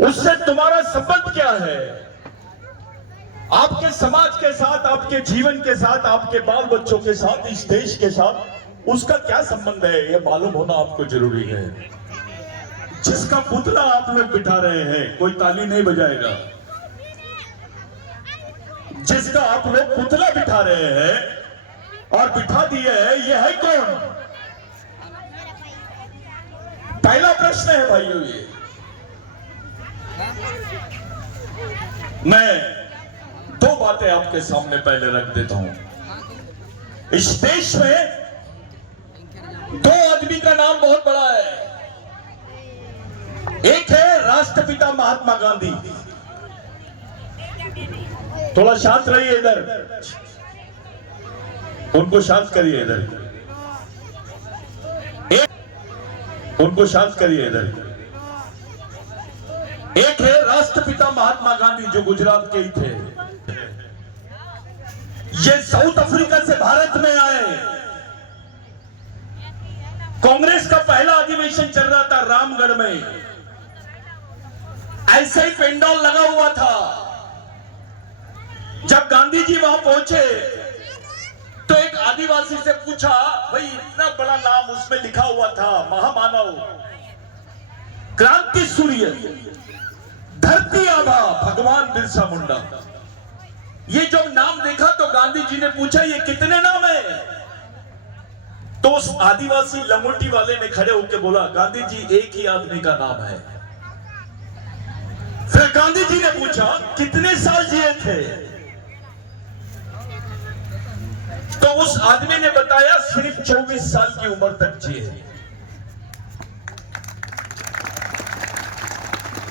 उससे तुम्हारा संबंध क्या है? आपके समाज के साथ, आपके जीवन के साथ, आपके बाल बच्चों के साथ, इस देश के साथ उसका क्या संबंध है, यह मालूम होना आपको जरूरी है। जिसका पुतला आप लोग बिठा रहे हैं, कोई ताली नहीं बजाएगा। जिसका आप लोग पुतला बिठा रहे हैं और बिठा दिए हैं, यह है कौन? पहला प्रश्न है भाइयों। ये मैं दो बातें आपके सामने पहले रख देता हूं। इस देश में दो आदमी का नाम बहुत बड़ा है। एक है राष्ट्रपिता महात्मा गांधी। थोड़ा शांत रहिए इधर, उनको शांत करिए इधर, उनको शांत करिए इधर। एक है राष्ट्रपिता महात्मा गांधी जो गुजरात के ही थे। ये साउथ अफ्रीका से भारत में आए। कांग्रेस का पहला अधिवेशन चल रहा था रामगढ़ में। ऐसे ही पेंडॉल लगा हुआ था। जब गांधी जी वहां पहुंचे तो एक आदिवासी से पूछा, भाई इतना बड़ा नाम उसमें लिखा हुआ था, महामानव, क्रांति सूर्य, धरती आबा भगवान बिरसा मुंडा। ये जब नाम देखा तो गांधी जी ने पूछा, ये कितने नाम है? तो उस आदिवासी लंगोटी वाले ने खड़े होकर बोला, गांधी जी एक ही आदमी का नाम है। फिर गांधी जी ने पूछा, कितने साल जिए थे? तो उस आदमी ने बताया, सिर्फ 24 साल की उम्र तक जिए।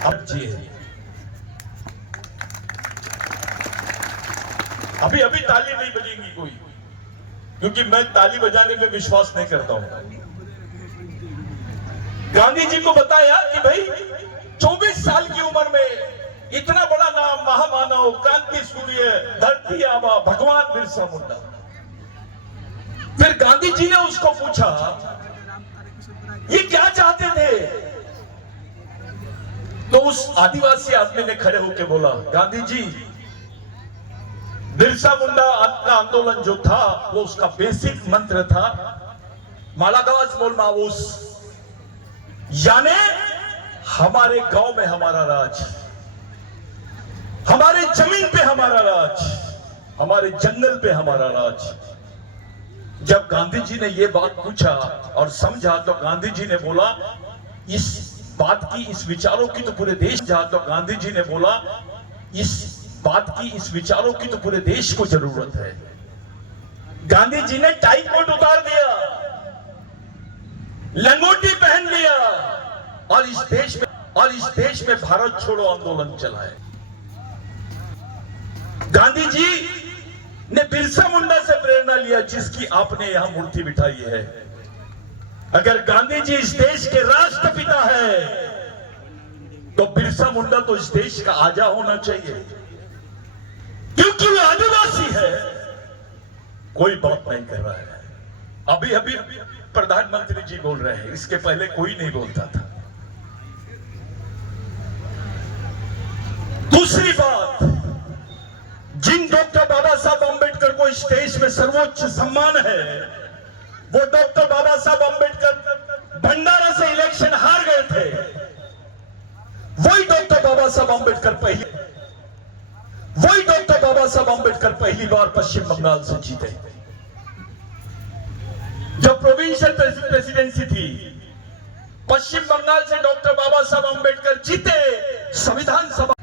अब जिए। अभी अभी ताली नहीं बजेगी कोई, क्योंकि मैं ताली बजाने में विश्वास नहीं करता हूं। गांधी जी को बताया कि भाई 24 साल की उम्र में इतना बड़ा नाम, महामानव, क्रांति सूर्य, धरती आबा भगवान बिरसा मुंडा। फिर गांधी जी ने उसको पूछा, ये क्या चाहते थे? तो उस आदिवासी आदमी ने खड़े होकर बोला, गांधी जी, बिरसा मुंडा का आंदोलन जो था वो उसका बेसिक मंत्र था, मालागवाज मोल मावूस, यानी हमारे गांव में हमारा राज, हमारे जमीन पे हमारा राज, हमारे जंगल पे हमारा राज। जब गांधी जी ने ये बात पूछा और समझा तो गांधी जी ने बोला, इस बात की, इस विचारों की तो पूरे देश जा। तो गांधी जी ने बोला, इस बात की, इस विचारों की तो पूरे देश को जरूरत है। गांधी जी ने टाई कोट उतार दिया, लंगोटी पहन लिया और इस देश में भारत छोड़ो आंदोलन चलाए। गांधी जी ने बिरसा मुंडा से प्रेरणा लिया, जिसकी आपने यहां मूर्ति बिठाई है। अगर गांधी जी इस देश के राष्ट्रपिता है तो बिरसा मुंडा तो इस देश का आजा होना चाहिए, क्योंकि वो आदिवासी है। कोई बात नहीं कर रहा है। अभी अभी प्रधानमंत्री जी बोल रहे हैं, इसके पहले कोई नहीं बोलता था। दूसरी बात, जिन डॉक्टर बाबा साहब अंबेडकर को इस देश में सर्वोच्च सम्मान है, वो डॉक्टर बाबा साहब अंबेडकर भंडारा से इलेक्शन हार गए थे। वही डॉक्टर बाबा साहब अंबेडकर पहली बार पश्चिम बंगाल से जीते। जब प्रोविंशियल प्रेसिडेंसी थी, पश्चिम बंगाल से डॉक्टर बाबा साहब अंबेडकर जीते। संविधान सभा,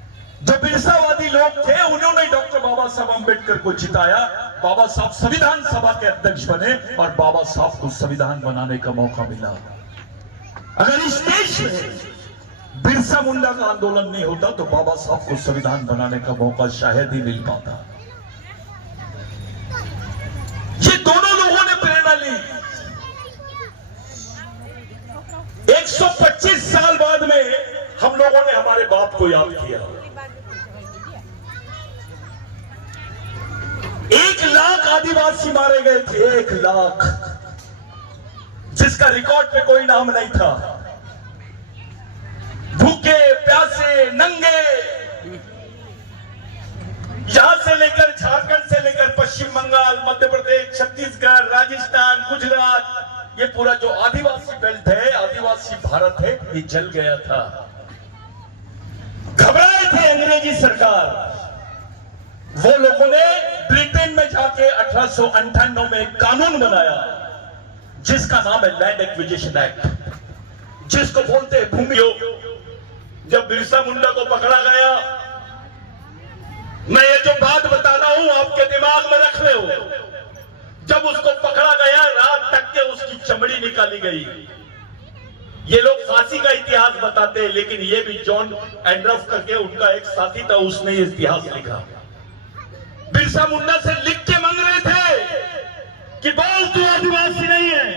जो बिरसावादी लोग थे, उन्होंने डॉक्टर बाबा साहब अंबेडकर को जिताया। बाबा साहब संविधान सभा के अध्यक्ष बने और बाबा साहब को संविधान बनाने का मौका मिला। अगर इस देश में बिरसा मुंडा का आंदोलन नहीं होता तो बाबा साहब को संविधान बनाने का मौका शायद ही मिल पाता। ये दोनों लोगों ने प्रेरणा ली। 125 साल बाद में हम लोगों ने हमारे बाप को याद किया। 1 लाख आदिवासी मारे गए थे, 1 लाख, जिसका रिकॉर्ड पे कोई नाम नहीं था। भूखे प्यासे नंगे, यहां से लेकर झारखंड से लेकर पश्चिम बंगाल, मध्य प्रदेश, छत्तीसगढ़, राजस्थान, गुजरात, ये पूरा जो आदिवासी बेल्ट है, आदिवासी भारत है, ये जल गया था। घबराए थे अंग्रेजी सरकार। वो लोगों ने ब्रिटेन में जाके 1898 में एक कानून बनाया जिसका नाम है लैंड एक्विजिशन एक्ट, जिसको बोलते हैं भूमि योग। जब बिरसा मुंडा को पकड़ा गया, मैं ये जो बात बता रहा हूं आपके दिमाग में रख ले हो, जब उसको पकड़ा गया रात तक के उसकी चमड़ी निकाली गई। ये लोग फांसी का इतिहास बताते हैं, लेकिन ये भी जॉन एंड्रफ करके उनका एक साथी था, उसने ये इतिहास लिखा। बिरसा मुंडा से लिख के मांग रहे थे कि बोल तू आदिवासी नहीं है,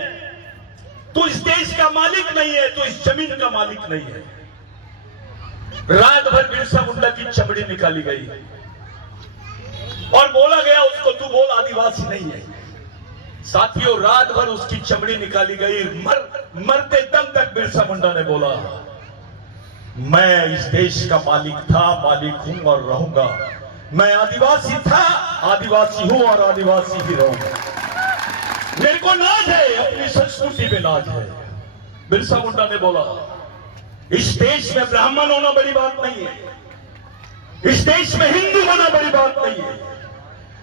तू इस देश का मालिक नहीं है, तू इस जमीन का मालिक नहीं है। रात भर बिरसा मुंडा की चमड़ी निकाली गई और बोला गया उसको तू बोल आदिवासी नहीं है। साथियों, रात भर उसकी चमड़ी निकाली गई। मरते दम तक बिरसा मुंडा ने बोला, मैं इस देश का मालिक था, मालिक हूं और रहूंगा। मैं आदिवासी था, आदिवासी हूं और आदिवासी ही रहूंगा। मेरे को नाज है, अपनी संस्कृति पे नाज है। बिरसा मुंडा ने बोला, इस देश में ब्राह्मण होना बड़ी बात नहीं है, इस देश में हिंदू होना बड़ी बात नहीं है,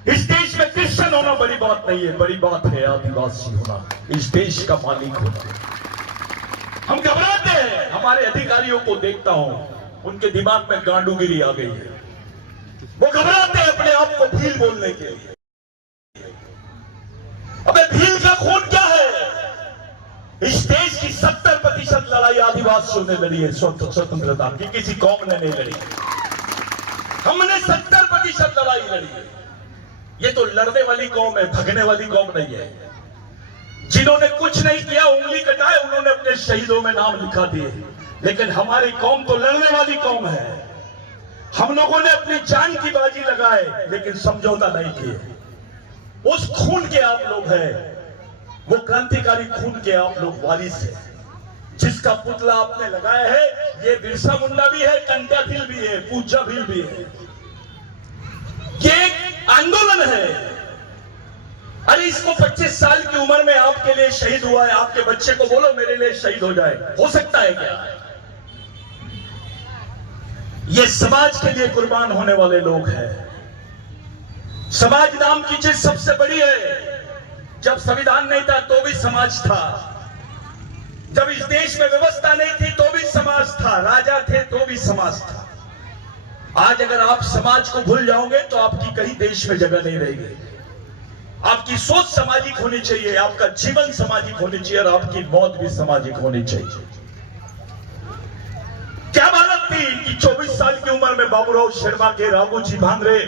इस देश में क्रिश्चियन होना बड़ी बात नहीं है, बड़ी बात है आदिवासी होना, इस देश का मालिक होना। हम घबराते हैं। हमारे अधिकारियों को देखता हूं, उनके दिमाग में गांडूगिरी आ गई है। वो घबराते हैं अपने आप को भील बोलने के लिए। अबे भील का खून क्या है? इस देश की 70% लड़ाई आदिवासियों ने लड़ी है स्वतंत्रता की, किसी कौम ने नहीं लड़ी। हमने 70% लड़ाई लड़ी है। ये तो लड़ने वाली कौम है, भगने वाली कौम नहीं है। जिन्होंने कुछ नहीं किया, उंगली कटाए, उन्होंने अपने शहीदों में नाम लिखा दिए। लेकिन हमारी कौम तो लड़ने वाली कौम है। हम लोगों ने अपनी जान की बाजी लगाए, लेकिन समझौता नहीं किए। उस खून के आप लोग हैं, वो क्रांतिकारी खून के आप लोग वारिस हैं। जिसका पुतला आपने लगाया है, ये बिरसा मुंडा भी है, कंटा भील भी है, पूजा भील भी है। ये एक आंदोलन है। अरे इसको 25 साल की उम्र में आपके लिए शहीद हुआ है, आपके बच्चे को बोलो मेरे लिए शहीद हो जाए, हो सकता है क्या? ये समाज के लिए कुर्बान होने वाले लोग हैं। समाज नाम की चीज सबसे बड़ी है। जब संविधान नहीं था तो भी समाज था, जब इस देश में व्यवस्था नहीं थी तो भी समाज था, राजा थे तो भी समाज था। आज अगर आप समाज को भूल जाओगे तो आपकी कहीं देश में जगह नहीं रहेगी। आपकी सोच सामाजिक होनी चाहिए, आपका जीवन सामाजिक होनी चाहिए और आपकी मौत भी सामाजिक होनी चाहिए। क्या बात थी कि 24 साल की उम्र में बाबूराव शर्मा के, राघोजी भांगरे,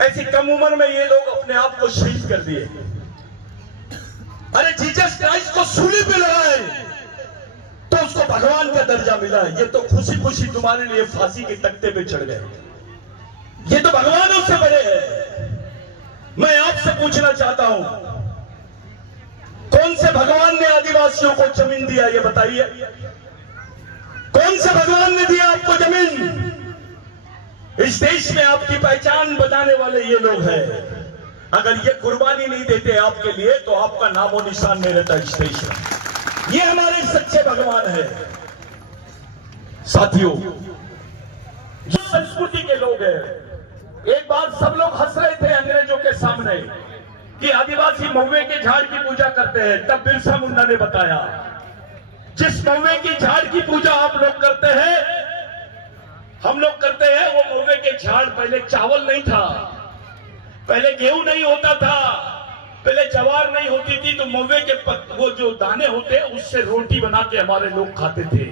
ऐसी कम उम्र में ये लोग अपने आप को शहीद कर दिए। अरे जीसस क्राइस्ट को सूली पे लगाए तो उसको भगवान का दर्जा मिला। ये तो खुशी खुशी तुम्हारे लिए फांसी के तख्ते पे चढ़ गए। ये तो भगवानों से बड़े हैं। मैं आपसे पूछना चाहता हूं, कौन से भगवान ने आदिवासियों को जमीन दिया? ये बताइए, कौन से भगवान ने दिया आपको जमीन? इस देश में आपकी पहचान बताने वाले ये लोग हैं। अगर ये कुर्बानी नहीं देते आपके लिए तो आपका नामो निशान नहीं रहता इस देश में। ये हमारे सच्चे भगवान है। साथियों, जो संस्कृति के लोग हैं, एक बार सब लोग हंस रहे थे अंग्रेजों के सामने कि आदिवासी महुए के झाड़ की पूजा करते हैं। तब बिरसा मुंडा ने बताया, जिस महुए की झाड़ की पूजा आप लोग करते हैं, हम लोग करते हैं, वो महुए के झाड़ पहले चावल नहीं था, पहले गेहूं नहीं होता था, पहले ज्वार नहीं होती थी, तो महुए के वो जो दाने होते उससे रोटी बना के हमारे लोग खाते थे।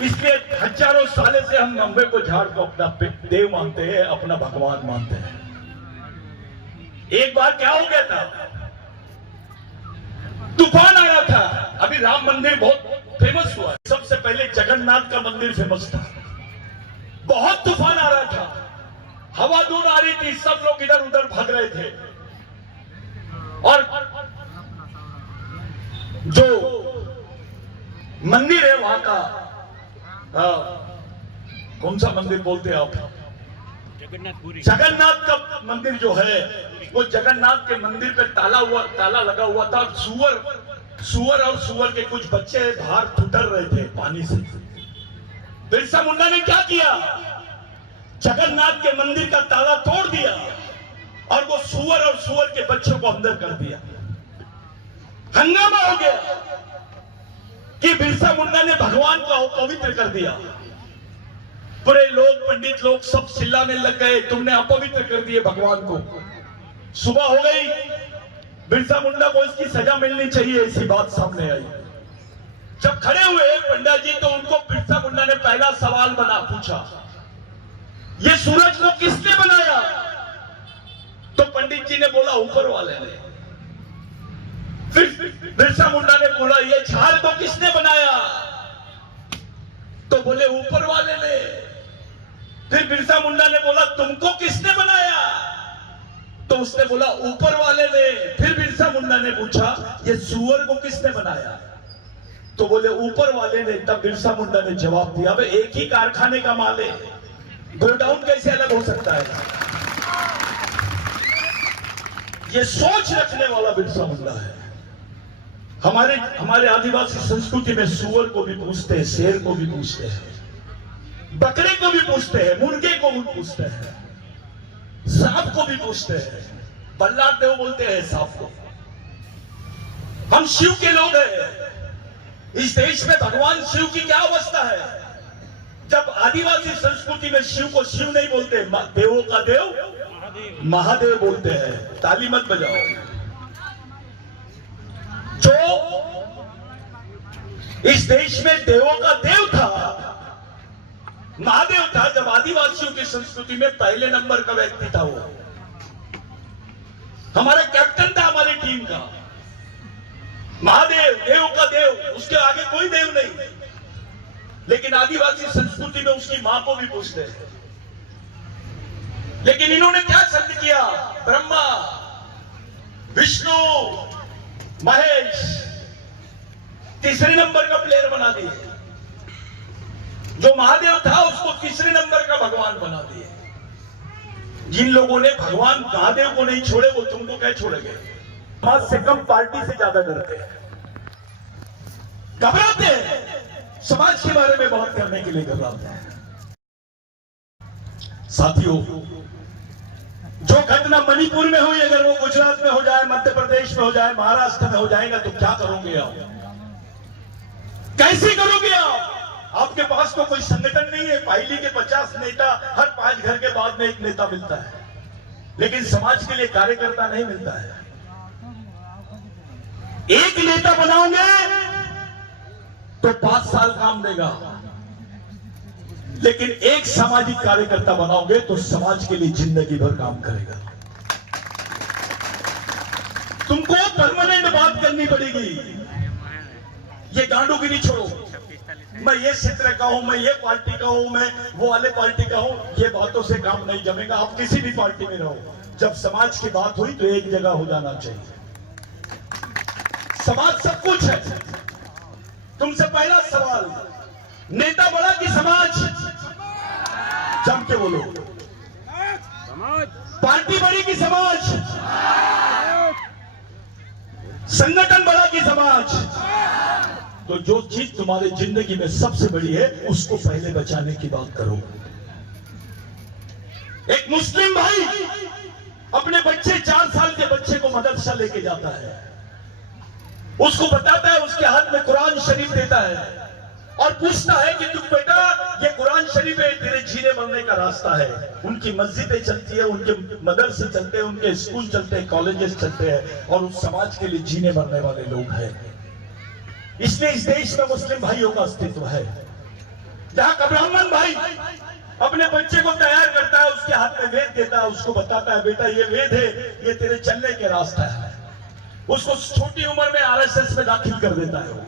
इसलिए हजारों सालों से हम महुए को झाड़ को अपना देव मानते हैं, अपना भगवान मानते हैं। एक बार क्या हो गया था, तूफान आ रहा था। अभी राम मंदिर बहुत फेमस हुआ है, सबसे पहले जगन्नाथ का मंदिर फेमस था। बहुत तूफान आ रहा था, हवा दूर आ रही थी, सब लोग इधर उधर भाग रहे थे। और जो मंदिर है वहां का। कौन सा मंदिर बोलते हैं आप? जगन्नाथ का मंदिर जो है, वो जगन्नाथ के मंदिर पे ताला लगा हुआ था। सुअर और सुअर के कुछ बच्चे बाहर ठुठर रहे थे पानी से। बिरसा मुंडा ने क्या किया? जगन्नाथ के मंदिर का ताला तोड़ दिया और वो सुअर और सुअर के बच्चों को अंदर कर दिया। हंगामा हो गया कि बिरसा मुंडा ने भगवान को अपवित्र कर दिया। पूरे लोग, पंडित लोग सब चिल्लाने लग गए, तुमने अपवित्र कर दिए भगवान को। सुबह हो गई, बिरसा मुंडा को इसकी सजा मिलनी चाहिए, ऐसी बात सामने आई। जब खड़े हुए पंडित जी तो उनको बिरसा मुंडा ने पहला सवाल पूछा, ये सूरज को किसने बनाया? तो पंडित जी ने बोला ऊपर वाले ने। फिर बिरसा मुंडा ने बोला, ये झाड़ को किसने बनाया? तो बोले ऊपर वाले ने। फिर बिरसा मुंडा ने बोला, तुमको किसने बनाया? तो उसने बोला ऊपर वाले ने। फिर बिरसा मुंडा ने पूछा, ये सुअर को किसने बनाया? तो बोले ऊपर वाले ने। तब बिरसा मुंडा ने जवाब दिया, अब एक ही कारखाने का माल है, गोडाउन कैसे अलग हो सकता है? ये सोच रखने वाला बिरसा मुंडा है। हमारे आदिवासी संस्कृति में सुअर को भी पूछते हैं, शेर को भी पूछते हैं, बकरे को भी पूछते हैं, मुर्गे को भी पूछते हैं, सांप को भी पूछते हैं। बल्लार देव बोलते हैं सांप को। हम शिव के लोग हैं। इस देश में भगवान शिव की क्या अवस्था है? जब आदिवासी संस्कृति में शिव को शिव नहीं बोलते, देवों का देव महादेव बोलते हैं। ताली मत बजाओ। जो इस देश में देवों का देव था, महादेव था, जब आदिवासियों की संस्कृति में पहले नंबर का व्यक्ति था वो। हमारा कैप्टन था हमारी टीम का। महादेव, देव का देव, उसके आगे कोई देव नहीं। लेकिन आदिवासी संस्कृति में उसकी मां को भी पूछते हैं। लेकिन इन्होंने क्या शब्द किया? ब्रह्मा, विष्णु, महेश, तीसरे नंबर का प्लेयर बना दिए। जो महादेव था उसको तीसरे नंबर का भगवान बना दिए। जिन लोगों ने भगवान महादेव को नहीं छोड़े, वो तुमको क्या छोड़ेंगे? समाज से कम पार्टी से ज्यादा डरते हैं, घबराते हैं, समाज के बारे में बात करने के लिए घबराते हैं। साथियों, जो घटना मणिपुर में हुई, अगर वो गुजरात में हो जाए, मध्य प्रदेश में हो जाए, महाराष्ट्र में हो जाएगा, तो क्या करोगे आप? कैसे करोगे आप? आपके पास तो कोई संगठन नहीं है। पाइली के 50 नेता, हर 5 घर के बाद में एक नेता मिलता है, लेकिन समाज के लिए कार्यकर्ता नहीं मिलता है। एक नेता बनाओगे तो 5 साल काम देगा, लेकिन एक सामाजिक कार्यकर्ता बनाओगे तो समाज के लिए जिंदगी भर काम करेगा। तुमको परमानेंट बात करनी पड़ेगी। ये गांडूगिरी छोड़ो, मैं ये क्षेत्र का हूं, मैं ये पार्टी का हूं, मैं वो वाले पार्टी का हूं, ये बातों से काम नहीं जमेगा। आप किसी भी पार्टी में रहो, जब समाज की बात हुई तो एक जगह हो जाना चाहिए। समाज सब कुछ है। तुमसे पहला सवाल, नेता बड़ा कि समाज? जम के बोलो। पार्टी बड़ी कि समाज? संगठन बड़ा कि समाज? तो जो चीज तुम्हारी जिंदगी में सबसे बड़ी है, उसको पहले बचाने की बात करो। एक मुस्लिम भाई अपने बच्चे, 4 साल के बच्चे को मदरसा लेके जाता है, उसको बताता है, उसके हाथ में कुरान शरीफ देता है और पूछता है कि तुम बेटा, ये कुरान शरीफ है, तेरे जीने मरने का रास्ता है। उनकी मस्जिदें चलती है, उनके मदरसे चलते हैं, उनके स्कूल चलते हैं, कॉलेजेस चलते हैं, और उस समाज के लिए जीने मरने वाले लोग हैं। इसलिए इस देश में मुस्लिम भाइयों का अस्तित्व है। जहां का ब्राह्मण भाई अपने बच्चे को तैयार करता है, उसके हाथ में वेद देता है, उसको बताता है, बेटा ये वेद है, ये तेरे चलने के रास्ता है। उसको छोटी उम्र में आरएसएस में दाखिल कर देता है। वो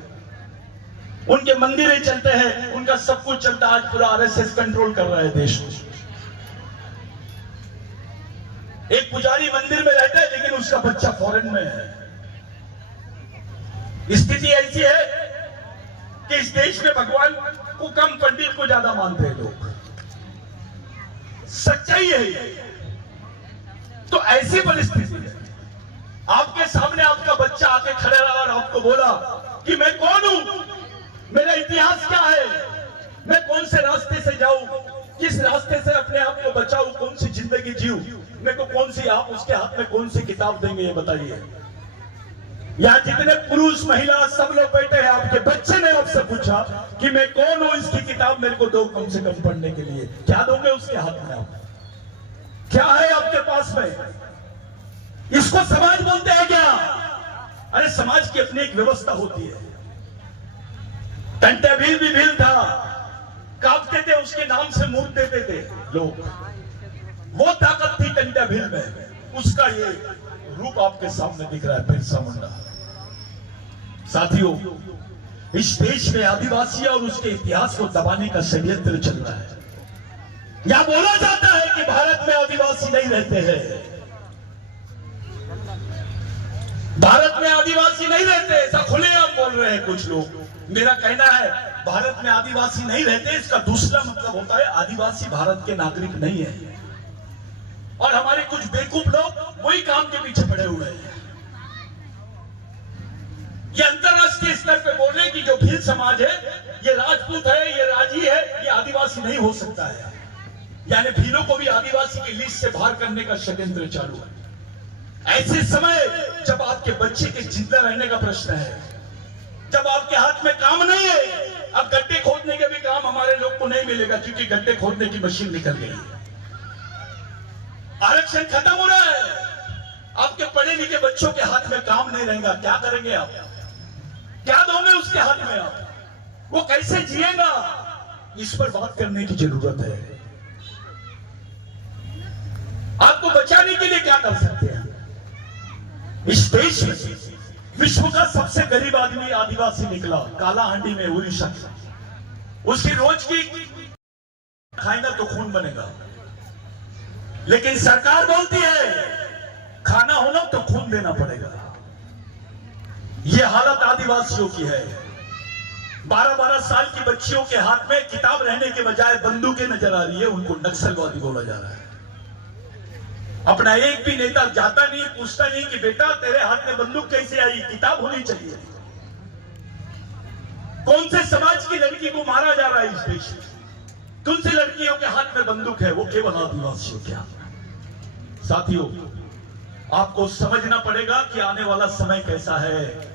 उनके मंदिरें चलते हैं, उनका सब कुछ चलता है। आज पूरा आरएसएस कंट्रोल कर रहा है देश को। एक पुजारी मंदिर में रहता है, लेकिन उसका बच्चा फॉरेन में है। स्थिति ऐसी है कि इस देश में भगवान को कम, पंडित को ज्यादा मानते हैं लोग। सच्चाई है ये। तो ऐसी परिस्थिति है, आपके सामने आपका बच्चा आके खड़े रहा और आपको बोला कि मैं कौन हूं, मेरा इतिहास क्या है, मैं कौन से रास्ते से जाऊं, किस रास्ते से अपने आप को बचाऊं, कौन सी जिंदगी जीऊं, मेरे को कौन सी, आप उसके हाथ में कौन सी किताब देंगे ये बताइए। यहाँ जितने पुरुष महिला सब लोग बैठे हैं, आपके बच्चे ने आपसे पूछा कि मैं कौन हूं, इसकी किताब मेरे को दो कम से कम पढ़ने के लिए, क्या दोगे उसके हाथ में आप? क्या है आपके पास में? इसको समाज बोलते हैं क्या? अरे समाज की अपनी एक व्यवस्था होती है। टंटे भील भी भील था, कांपते थे उसके नाम से मुंह देते थे लोग, वो ताकत थी टंटे भील में। उसका ये रूप आपके सामने दिख रहा है, बिरसा मुंडा। साथियों, इस देश में आदिवासी और उसके इतिहास को दबाने का षड्यंत्र चल रहा है। यहां बोला जाता है कि भारत में आदिवासी नहीं रहते हैं, भारत में आदिवासी नहीं रहते, ऐसा खुलेआम बोल रहे हैं कुछ लोग। मेरा कहना है भारत में आदिवासी नहीं रहते, इसका दूसरा मतलब होता है आदिवासी भारत के नागरिक नहीं है। और हमारे कुछ बेवकूफ लोग वही काम के पीछे पड़े हुए हैं। ये अंतरराष्ट्रीय स्तर पे बोल रहे हैं कि जो भील समाज है, ये राजपूत है, ये राजी है, ये आदिवासी नहीं हो सकता है। यानी भीलों को भी आदिवासी की लिस्ट से बाहर करने का षड्यंत्र चालू है। ऐसे समय जब आपके बच्चे के जिंदा रहने का प्रश्न है, जब आपके हाथ में काम नहीं है, अब गड्ढे खोदने के भी काम हमारे लोग को नहीं मिलेगा क्योंकि गड्ढे खोदने की मशीन निकल गई है। आरक्षण खत्म हो रहा है, आपके पढ़े लिखे बच्चों के हाथ में काम नहीं रहेगा, क्या करेंगे आप? क्या दोगे उसके हाथ में आप? वो कैसे जिएगा? इस पर बात करने की जरूरत है। आपको बचाने के लिए क्या कर सकते हैं? इस देश में विश्व का सबसे गरीब आदमी आदिवासी निकला, कालाहांडी में, उड़ीसा। उसकी रोज की खाएगा तो खून बनेगा, लेकिन सरकार बोलती है खाना हो ना तो खून देना पड़ेगा। यह हालत आदिवासियों की है। 12-12 साल की बच्चियों के हाथ में किताब रहने के बजाय बंदूकें नजर आ रही है, उनको नक्सलवादी बोला जा रहा है। अपना एक भी नेता जाता नहीं, पूछता नहीं कि बेटा तेरे हाथ में बंदूक कैसे आई, किताब होनी चाहिए। कौन से समाज की लड़की को मारा जा रहा है इस देश में? कौन सी लड़कियों के हाथ में बंदूक है? वो केवल आदिवासियों के हाथ में। साथियों, आपको समझना पड़ेगा कि आने वाला समय कैसा है।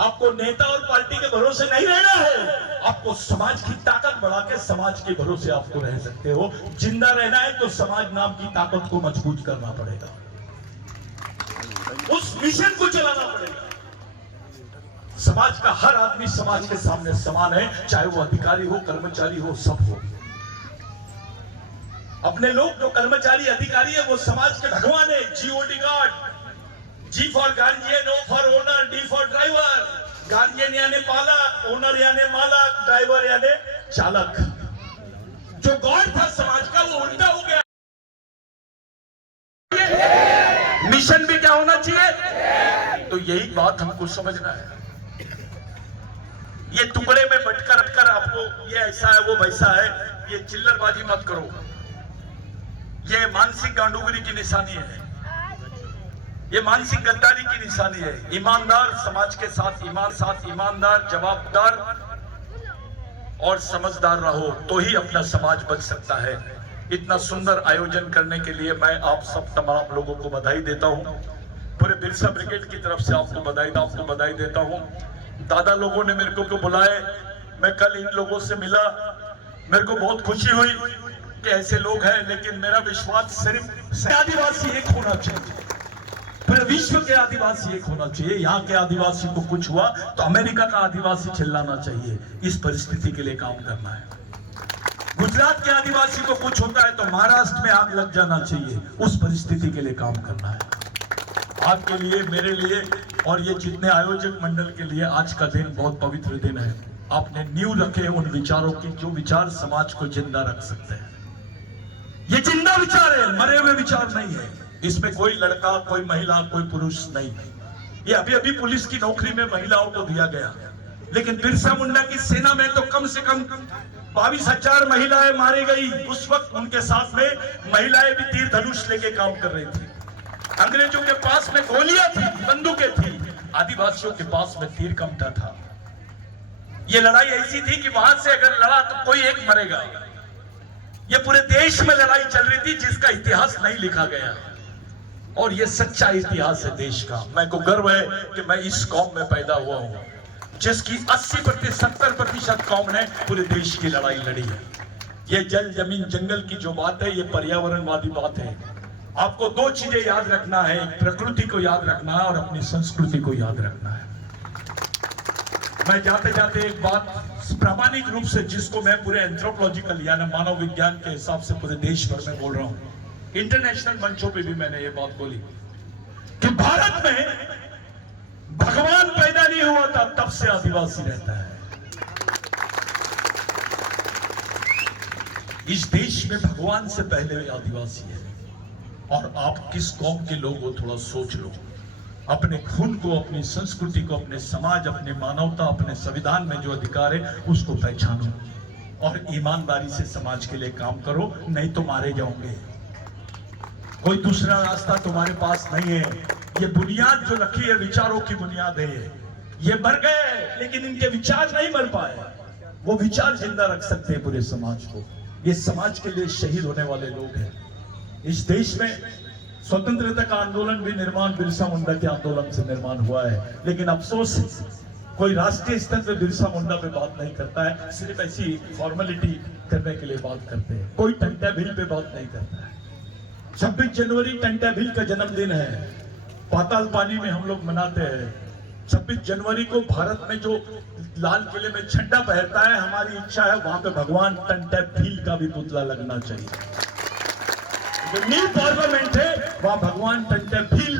आपको नेता और पार्टी के भरोसे नहीं रहना है, आपको समाज की ताकत बढ़ा के समाज के भरोसे आपको रह सकते हो। जिंदा रहना है तो समाज नाम की ताकत को मजबूत करना पड़ेगा, उस मिशन को चलाना पड़ेगा। समाज का हर आदमी समाज के सामने समान है, चाहे वो अधिकारी हो, कर्मचारी हो, सब हो। अपने लोग जो कर्मचारी अधिकारी है वो समाज के भगवान है। G O D guard, G for guardian, O for owner, D for driver. Guardian यानी पालक, ओनर यानी मालक, ड्राइवर यानी चालक। जो गॉड था समाज का वो उल्टा हो गया। मिशन भी क्या होना चाहिए? तो यही बात हमको समझना है। ये टुकड़े में बटकर आपको ये ऐसा है वो वैसा है, ये चिल्लरबाजी मत करो। ये मानसिक गांडूगिरी की निशानी है, ये मानसिक गद्दारी की निशानी है। ईमानदार समाज के साथ ईमानदार, जवाबदार और समझदार रहो तो ही अपना समाज बच सकता है। इतना सुंदर आयोजन करने के लिए मैं आप सब तमाम लोगों को बधाई देता हूं। पूरे बिरसा ब्रिगेड की तरफ से आपको बधाई देता हूं। दादा लोगों ने मेरे को बुलाए, मैं कल इन लोगों से मिला, मेरे को बहुत खुशी हुई कि ऐसे लोग हैं। लेकिन मेरा विश्वास सिर्फ आदिवासी एक होना चाहिए, पूरे विश्व के आदिवासी एक होना चाहिए। यहाँ के आदिवासी को कुछ हुआ तो अमेरिका का आदिवासी चिल्लाना चाहिए। इस परिस्थिति के लिए काम करना है। गुजरात के आदिवासी को कुछ होता है तो महाराष्ट्र में आग लग जाना चाहिए। उस परिस्थिति के लिए काम करना है। आपके लिए, मेरे लिए और ये जितने आयोजक मंडल के लिए आज का दिन बहुत पवित्र दिन है। आपने नींव रखे उन विचारों की जो विचार समाज को जिंदा रख सकते हैं। ये जिंदा विचार है, मरे हुए विचार नहीं है। इसमें कोई लड़का, कोई महिला, कोई पुरुष नहीं। ये अभी पुलिस की नौकरी में महिलाओं को दिया गया, लेकिन बिरसा मुंडा की सेना में तो कम से कम 22,000 महिलाएं मारी गई। उस वक्त उनके साथ में महिलाएं भी तीर धनुष लेके काम कर रही थी। अंग्रेजों के पास में गोलियां थी, बंदूकें थी, आदिवासियों के पास में तीर कमटा था। ये लड़ाई ऐसी थी कि वहां से अगर लड़ा तो कोई एक मरेगा। ये पूरे देश में लड़ाई चल रही थी जिसका इतिहास नहीं लिखा गया, और ये सच्चा इतिहास है देश का। मैं को गर्व है कि मैं इस कौम में पैदा हुआ हूं जिसकी 80-70% कौम ने पूरे देश की लड़ाई लड़ी है। ये जल जमीन जंगल की जो बात है, ये पर्यावरणवादी बात है। आपको दो चीजें याद रखना है, एक प्रकृति को याद रखना है और अपनी संस्कृति को याद रखना है। मैं जाते जाते एक बात प्रामाणिक रूप से, जिसको मैं पूरे एंथ्रोपोलॉजिकल यानी मानव विज्ञान के हिसाब से पूरे देश भर में बोल रहा हूं, इंटरनेशनल मंचों पे भी मैंने ये बात बोली कि भारत में भगवान पैदा नहीं हुआ था तब से आदिवासी रहता है। इस देश में भगवान से पहले आदिवासी है। और आप किस कौम के लोग हो, थोड़ा सोच लो। अपने खून को, अपनी संस्कृति को, अपने समाज, अपने मानवता, अपने संविधान में जो अधिकार है उसको पहचानो और ईमानदारी से समाज के लिए काम करो, नहीं तो मारे जाओगे। कोई दूसरा रास्ता तुम्हारे पास नहीं है। ये बुनियाद जो रखी है, विचारों की बुनियाद है। ये मर गए लेकिन इनके विचार नहीं मर पाए। वो विचार जिंदा रख सकते हैं पूरे समाज को। ये समाज के लिए शहीद होने वाले लोग हैं। इस देश में स्वतंत्रता का आंदोलन भी निर्माण बिरसा मुंडा के आंदोलन से निर्माण हुआ है, लेकिन अफसोस कोई राष्ट्रीय स्तर पे बिरसा मुंडा पे बात नहीं करता है। सिर्फ ऐसी फॉर्मेलिटी करने के लिए बात करते हैं। कोई टंटा भील पे बात नहीं करता है। 26 जनवरी टंटा भील का जन्मदिन है, पाताल पानी में हम लोग मनाते हैं। 26 जनवरी को भारत में जो लाल किले में झंडा फहरता है, हमारी इच्छा है वहां पे भगवान टंटा भील का भी पुतला लगना चाहिए। जो न्यू पार्लियामेंट है वहां भगवान टंटा भील,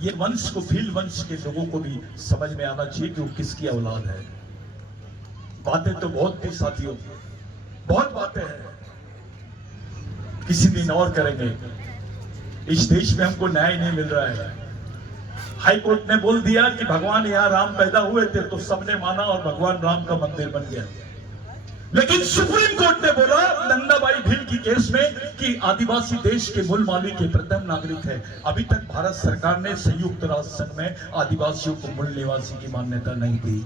ये वंश को, भील वंश के लोगों को भी समझ में आना चाहिए कि वो किसकी औलाद है। बातें तो बहुत थी साथियों, बहुत बातें हैं, किसी दिन और करेंगे। इस देश में हमको न्याय नहीं मिल रहा है। हाई कोर्ट ने बोल दिया कि भगवान यहाँ राम पैदा हुए थे तो सबने माना और भगवान राम का मंदिर बन गया। लेकिन सुप्रीम कोर्ट ने बोला नंदाबाई भील की केस में कि आदिवासी देश के मूल मालिक के प्रथम नागरिक है। अभी तक भारत सरकार ने संयुक्त राष्ट्र संघ में आदिवासियों को मूल निवासी की मान्यता नहीं दी।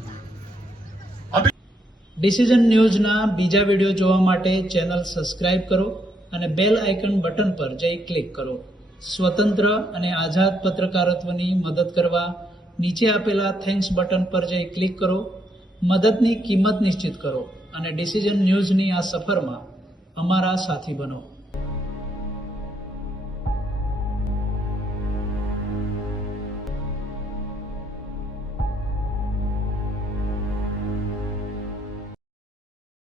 डिसीजन न्यूज ना बीजा वीडियो जोवा माटे चेनल सब्सक्राइब करो અને બેલ આઇકન બટન પર જઈ ક્લિક કરો। સ્વતંત્ર અને આઝાદ પત્રકારત્વની મદદ કરવા નીચે આપેલા થેન્ક્સ બટન પર જઈ ક્લિક કરો। મદદની કિંમત નિશ્ચિત કરો અને ડિસિઝન ન્યૂઝની આ સફરમાં અમારા સાથી બનો।